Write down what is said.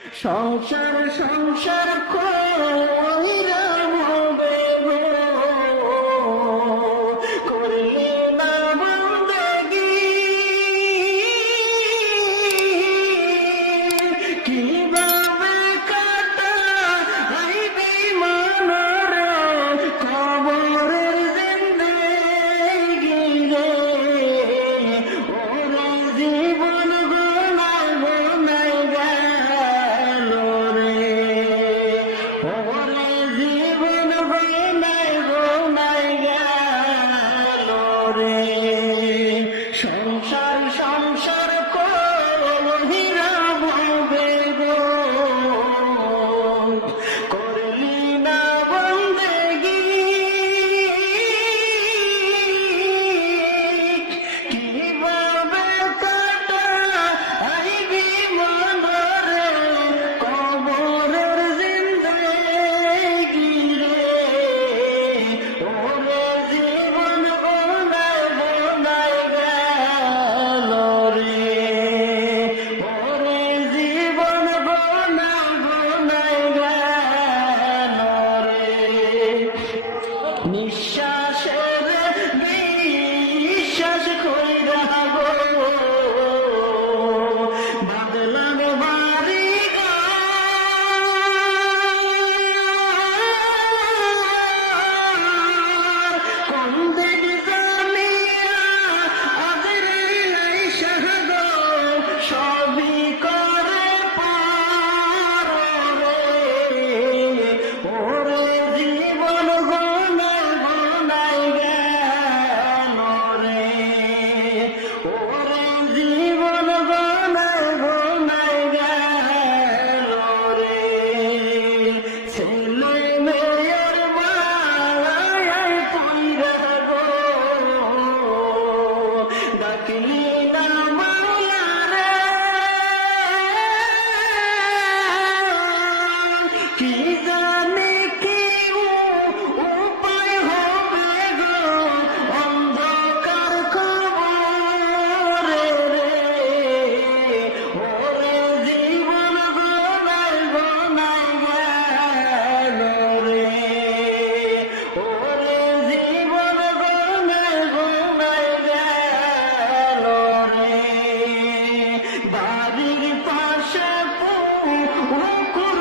সংসার সংসার কইরা হবে গো, করলি না বন্দেগি, কিভাবে কাটাইবি মনরে কবরের জিন্দেগি রে, ওরে জীবন গোনায় গোনায় গেল রে, ওরে জীবন গোনায় গোনায় গেল রে। সংসার সংসার কইরা হবে গো, করলি না বন্দেগি, কিভাবে কাটাইবি মনরে কবরের জিন্দেগি রে, ওরে জীবন গোনায় গোনায় গেল রে, ওরে জীবন গোনায় গোনায় গেল রে। নিঃশ্বাসের বিশ্বাস কইরা গো, বাদলাম বাড়ি ঘর, কোন দিক জানিয়া আদরে আইসা গো, সবই করে পার রে, ওরে জীবন গোনায় গোনায় গেল রে, ওরে জীবন গোনায় গোনায় গেল রে। ছেলে মেয়ের মায়ায় পইরা গো, ডাকলি না মাওলা রে, কি জানি কি উপায় হবে গো, অন্ধকার কবরে রে, ওরে জীবন গোনায় গোনায় গেল রে, ওরে জীবন গোনায় গোনায় গেল রে। বাড়ির পাশে পুকুর